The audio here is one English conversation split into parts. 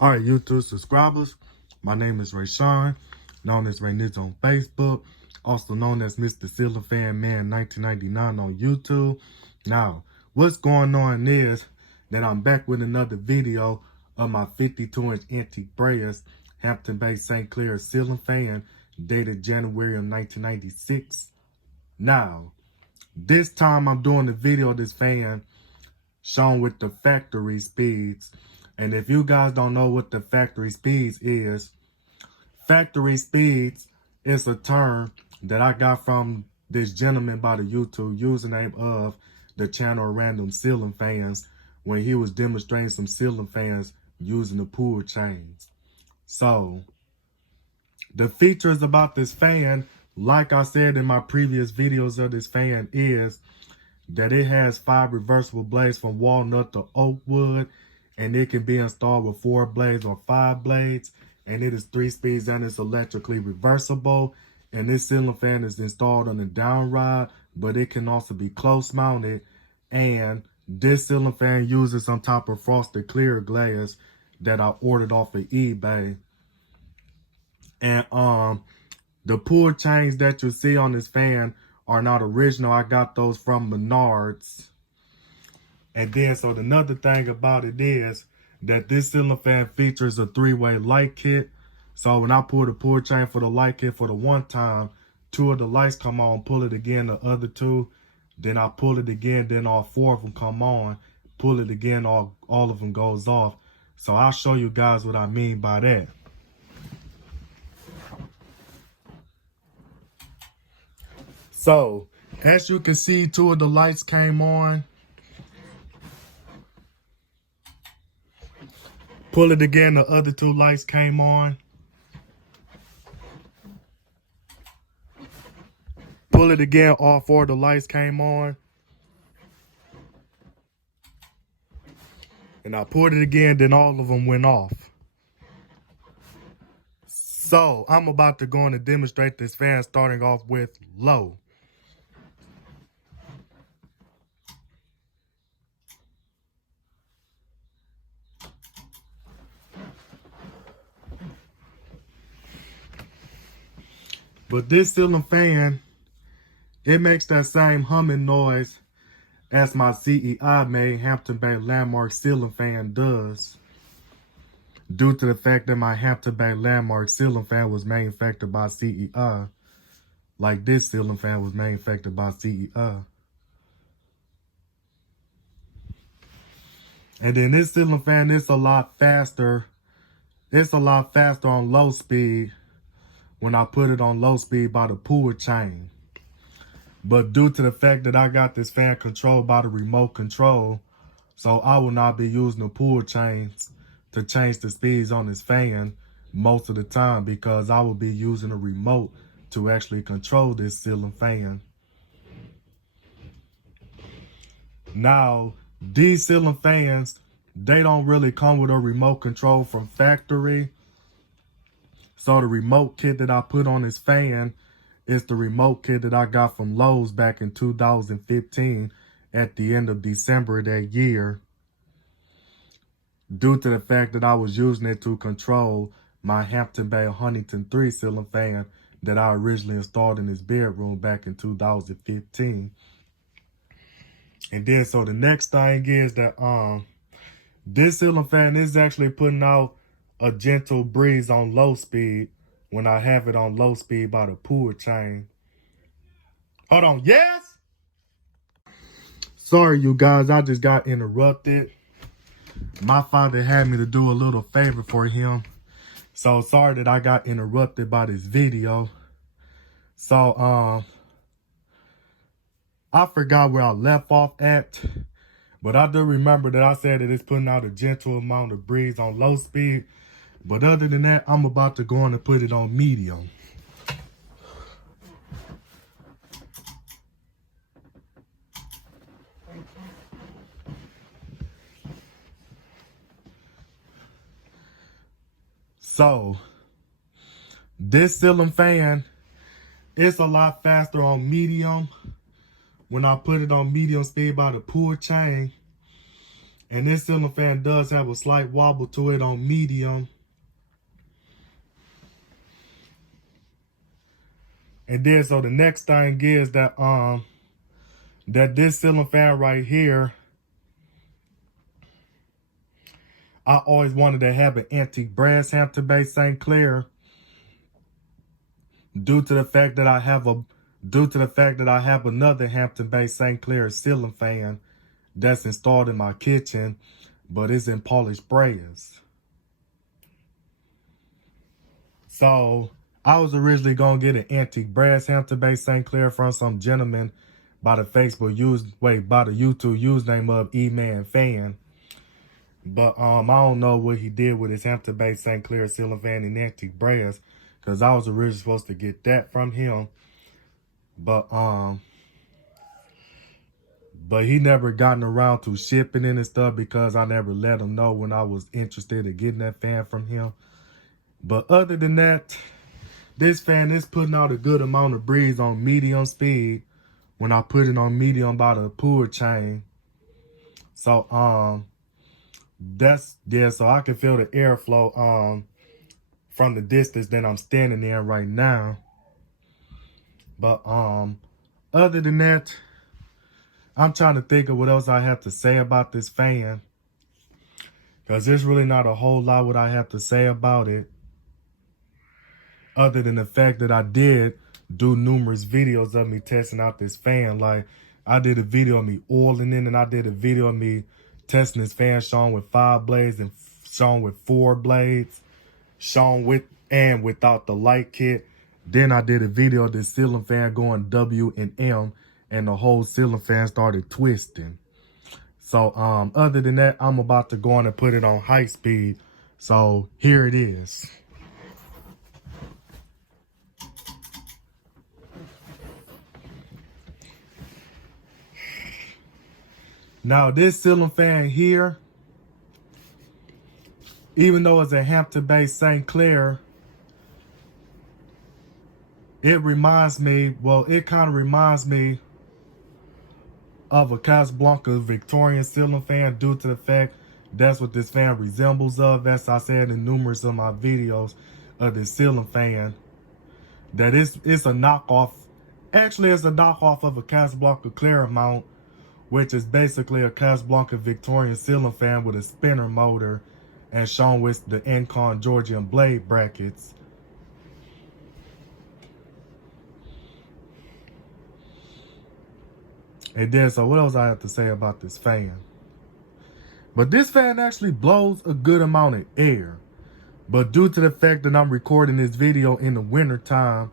All right, YouTube subscribers, my name is Rayshawn, known as Rayniz on Facebook, also known as Mr. Ceiling Fan Man 1999 on YouTube. Now, what's going on is that I'm back with another video of my 52-inch antique brass Hampton Bay St. Clair ceiling fan dated January of 1996. Now, this time I'm doing a video of this fan shown with the factory speeds. And if you guys don't know what the factory speeds is a term that I got from this gentleman by the YouTube username of the channel Random Ceiling Fans when he was demonstrating some ceiling fans using the pull chains. So, the features about this fan, like I said in my previous videos of this fan, is that it has 5 reversible blades from walnut to oak wood, and it can be installed with 4 blades or 5 blades, and it is 3 speeds and it's electrically reversible. And this ceiling fan is installed on a down rod, but it can also be close mounted. And this ceiling fan uses some type of frosted clear glass that I ordered off of eBay. And the pull chains that you see on this fan are not original. I got those from Menards. And then, so another thing about it is that this ceiling fan features a 3-way light kit. So when I pull the pull chain for the light kit for the one time, 2 of the lights come on, pull it again, the other 2. Then I pull it again, then all 4 of them come on. Pull it again, all of them goes off. So I'll show you guys what I mean by that. So, as you can see, 2 of the lights came on. Pull it again, the other 2 lights came on. Pull it again, all 4 of the lights came on. And I pulled it again, then all of them went off. So, I'm about to go on and demonstrate this fan starting off with low. But this ceiling fan, it makes that same humming noise as my CEI-made Hampton Bay Landmark ceiling fan does. Due to the fact that my Hampton Bay Landmark ceiling fan was manufactured by CEI. Like this ceiling fan was manufactured by CEI. And then this ceiling fan is a lot faster. It's a lot faster on low speed when I put it on low speed by the pull chain. But due to the fact that I got this fan controlled by the remote control, so I will not be using the pull chains to change the speeds on this fan most of the time, because I will be using a remote to actually control this ceiling fan. Now, these ceiling fans, they don't really come with a remote control from factory. So the remote kit that I put on this fan is the remote kit that I got from Lowe's back in 2015 at the end of December of that year. Due to the fact that I was using it to control my Hampton Bay Huntington 3 ceiling fan that I originally installed in this bedroom back in 2015. And then, so the next thing is that this ceiling fan is actually putting out a gentle breeze on low speed when I have it on low speed by the pull chain. Hold on, yes? Sorry, you guys, I just got interrupted. My father had me to do a little favor for him. So sorry that I got interrupted by this video. So, I forgot where I left off at. But I do remember that I said that it's putting out a gentle amount of breeze on low speed. But other than that, I'm about to go on and put it on medium. So, this ceiling fan, it's a lot faster on medium when I put it on medium speed by the pull chain. And this ceiling fan does have a slight wobble to it on medium. And then so the next thing is that that this ceiling fan right here, I always wanted to have an antique brass Hampton Bay St. Clair due to the fact that I have another Hampton Bay St. Clair ceiling fan that's installed in my kitchen, but it's in polished brass. So I was originally gonna get an antique brass Hampton Bay St. Clair from some gentleman by the YouTube username of E-Man Fan. But I don't know what he did with his Hampton Bay St. Clair ceiling fan in antique brass, because I was originally supposed to get that from him. But he never gotten around to shipping it and stuff because I never let him know when I was interested in getting that fan from him. But other than that, this fan is putting out a good amount of breeze on medium speed when I put it on medium by the pull chain. So so I can feel the airflow from the distance that I'm standing in right now. But other than that, I'm trying to think of what else I have to say about this fan, because there's really not a whole lot what I have to say about it, other than the fact that I did do numerous videos of me testing out this fan. Like, I did a video of me oiling it, and I did a video of me testing this fan shown with 5 blades and shown with 4 blades, shown with and without the light kit. Then I did a video of this ceiling fan going W and M, and the whole ceiling fan started twisting. So other than that, I'm about to go on and put it on high speed. So here it is. Now this ceiling fan here, even though it's a Hampton Bay St. Clair, it kind of reminds me of a Casablanca Victorian ceiling fan due to the fact that's what this fan resembles of. As I said in numerous of my videos of this ceiling fan, that it's a knockoff. Actually, it's a knockoff of a Casablanca Claremont, which is basically a Casablanca Victorian ceiling fan with a spinner motor and shown with the Incon Georgian blade brackets. And then, so what else I have to say about this fan? But this fan actually blows a good amount of air. But due to the fact that I'm recording this video in the winter time,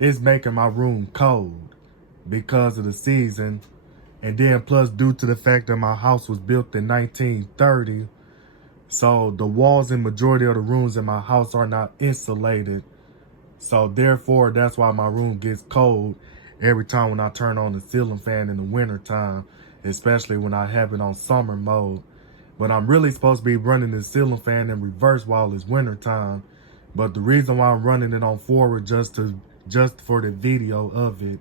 it's making my room cold because of the season. And then plus due to the fact that my house was built in 1930, so the walls in majority of the rooms in my house are not insulated. So therefore, that's why my room gets cold every time when I turn on the ceiling fan in the winter time, especially when I have it on summer mode. But I'm really supposed to be running the ceiling fan in reverse while it's winter time. But the reason why I'm running it on forward just for the video of it.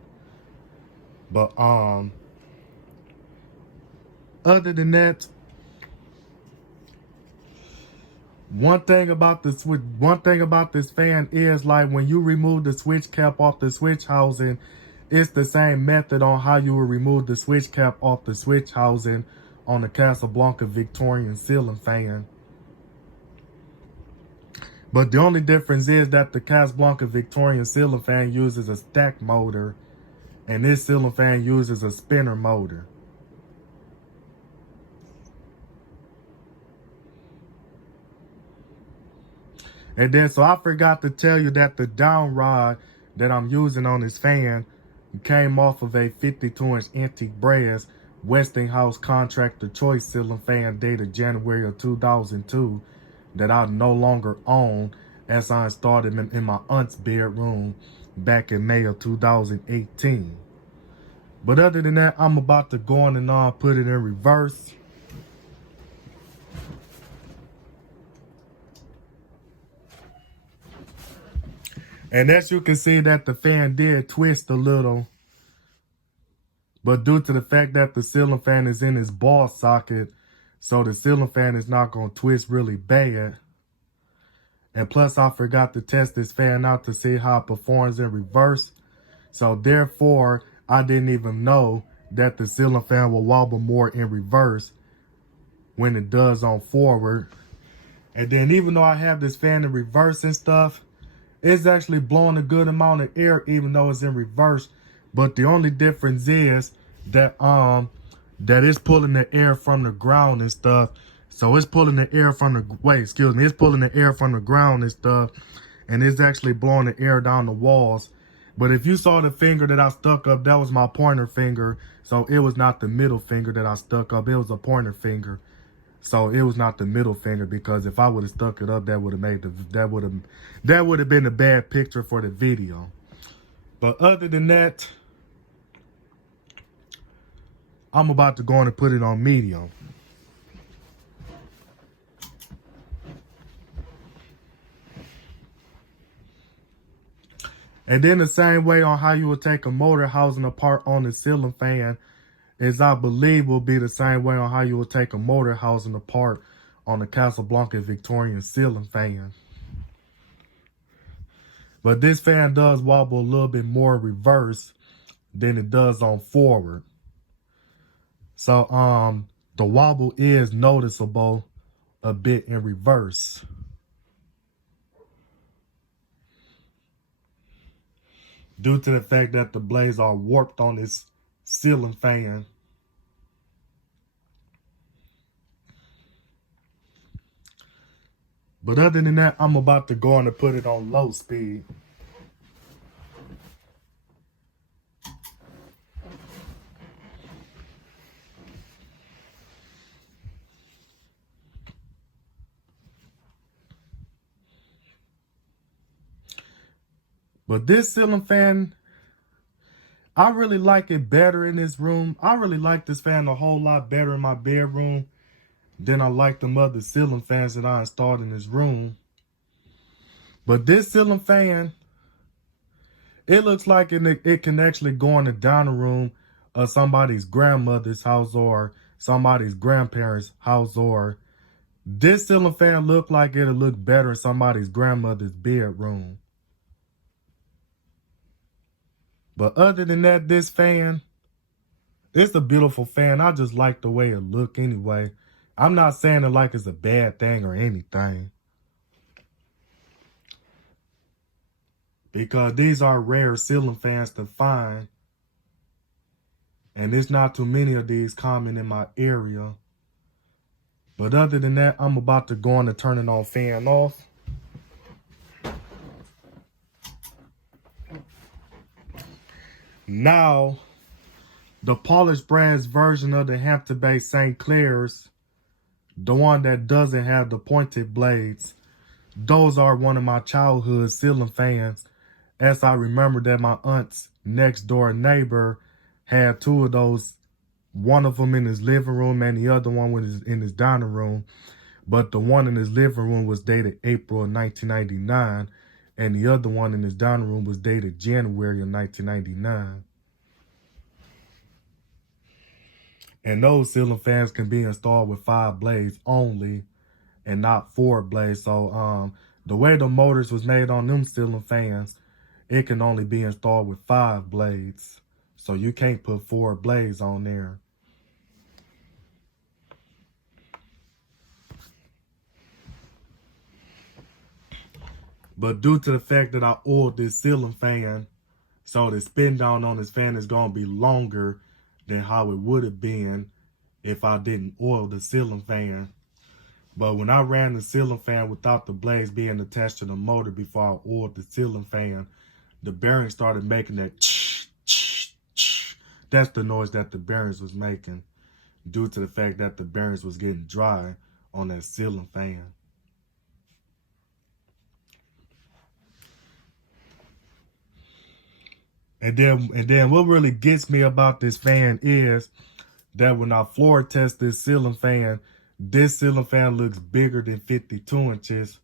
But other than that, one thing about this fan is, like, when you remove the switch cap off the switch housing, it's the same method on how you will remove the switch cap off the switch housing on the Casablanca Victorian ceiling fan. But the only difference is that the Casablanca Victorian ceiling fan uses a stack motor, and this ceiling fan uses a spinner motor. And then, so I forgot to tell you that the down rod that I'm using on this fan came off of a 52-inch antique brass Westinghouse Contractor Choice ceiling fan dated January of 2002 that I no longer own, as I installed it in my aunt's bedroom back in May of 2018. But other than that, I'm about to go on and put it in reverse. And as you can see that the fan did twist a little. But due to the fact that the ceiling fan is in its ball socket, So the ceiling fan is not going to twist really bad. And plus, I forgot to test this fan out to see how it performs in reverse. So therefore, I didn't even know that the ceiling fan will wobble more in reverse when it does on forward. And then even though I have this fan in reverse and stuff, it's actually blowing a good amount of air even though it's in reverse. But the only difference is that that it's pulling the air from the ground and stuff. So it's pulling the air from the it's pulling the air from the ground and stuff, and it's actually blowing the air down the walls. But if you saw the finger that I stuck up, that was my pointer finger. So it was not the middle finger that I stuck up. It was a pointer finger. So it was not the middle finger, because if I would have stuck it up, that would have made that would have been a bad picture for the video. But other than that, I'm about to go on and put it on medium. And then the same way on how you would take a motor housing apart on the ceiling fan is, I believe, will be the same way on how you would take a motor housing apart on the Casablanca Victorian ceiling fan. But this fan does wobble a little bit more reverse than it does on forward. So the wobble is noticeable a bit in reverse. Due to the fact that the blades are warped on this ceiling fan. But other than that, I'm about to go on and put it on low speed. But this ceiling fan, I really like it better in this room. I really like this fan a whole lot better in my bedroom than I like them other ceiling fans that I installed in this room. But this ceiling fan, it looks like it can actually go in the dining room of somebody's grandmother's house or somebody's grandparents' house. Or this ceiling fan look like it'll look better in somebody's grandmother's bedroom. But other than that, this fan, it's a beautiful fan. I just like the way it look anyway. I'm not saying it like it's a bad thing or anything, because these are rare ceiling fans to find. And there's not too many of these common in my area. But other than that, I'm about to go on and turn it on fan off. Now, the polished brass version of the Hampton Bay St. Clair's, the one that doesn't have the pointed blades, those are one of my childhood ceiling fans, as I remember that my aunt's next door neighbor had two of those, one of them in his living room and the other one was in his dining room. But the one in his living room was dated April of 1999, and the other one in his dining room was dated January of 1999. And those ceiling fans can be installed with 5 blades only and not 4 blades. So the way the motors was made on them ceiling fans, it can only be installed with 5 blades. So you can't put 4 blades on there. But due to the fact that I oiled this ceiling fan, so the spin down on this fan is going to be longer than how it would have been if I didn't oil the ceiling fan. But when I ran the ceiling fan without the blades being attached to the motor before I oiled the ceiling fan, the bearings started making that ch, ch, ch. That's the noise that the bearings was making, due to the fact that the bearings was getting dry on that ceiling fan. And then what really gets me about this fan is that when I floor test this ceiling fan looks bigger than 52 inches.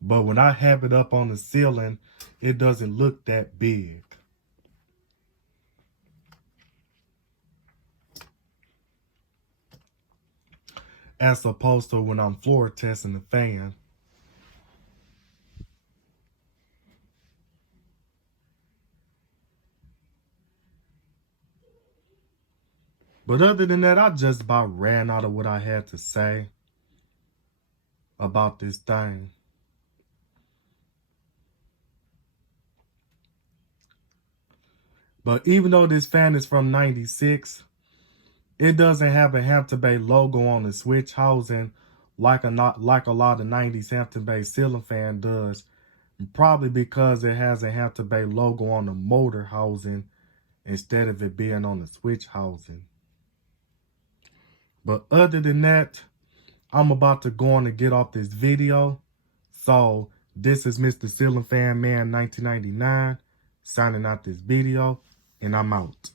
But when I have it up on the ceiling, it doesn't look that big. as opposed to when I'm floor testing the fan. But other than that, I just about ran out of what I had to say about this thing. But even though this fan is from 96, it doesn't have a Hampton Bay logo on the switch housing like a lot of 90s Hampton Bay ceiling fan does. Probably because it has a Hampton Bay logo on the motor housing instead of it being on the switch housing. But other than that, I'm about to go on and get off this video. So this is Mr. Ceiling Fan Man 1999 signing out this video, and I'm out.